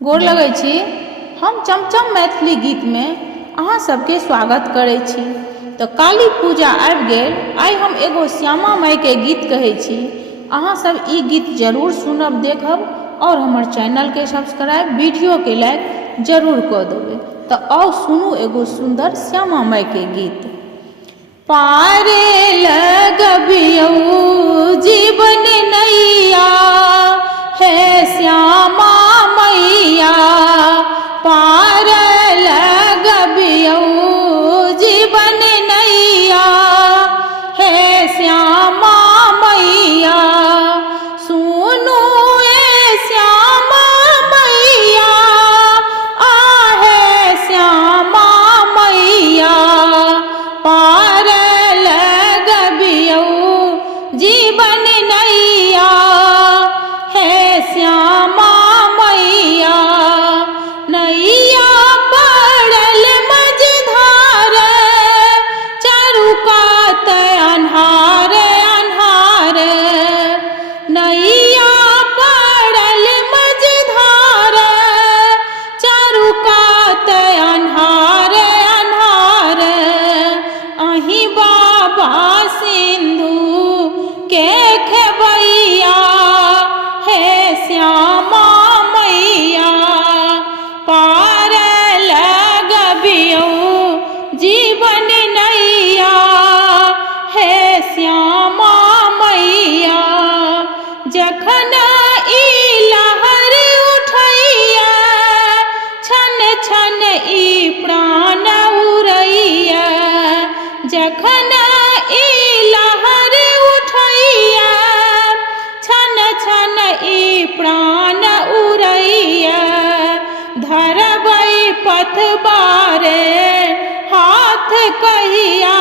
गोर लगै छी। हम चमचम मैथिली गीत में अहाँ सबके स्वागत करै छी। तो काली पूजा आबि गेल, आइ हम एगो श्यामा माई के गीत कहै छी। अहाँ सब ई गीत जरूर सुनब, देखब और हमर चैनल के सब्सक्राइब, वीडियो के लाइक जरूर कऽ देबै। तो आओ सुनू एगो सुंदर श्यामा माई के गीत। पारे लगबियौ जीवन नैया है श्यामा मैया, पार लगबियौ जीवन नैया है श्यामा मैया। सुनू ए श्यामा मैया, आहे श्यामा मैया, पार लगबियौ जीवन नैया है श्यामा मैया। नैया पड़ल मझधार, चारू कात अन्हार अन्हार। नैया पड़ल मझधार, चारू कात अन्हार अन्हार। अहीं बाबा सिंधु के खेबैया है श्यामा मैया, पार लगबियौ जीवन नैया है श्यामा मैया। जखन ई लहर उठैया, छन छन ई प्राण उड़ैया। जखन ई लहर उठैया, छन छन ई प्राण उड़ैया। धरबै पथ बारे हाथ कहिया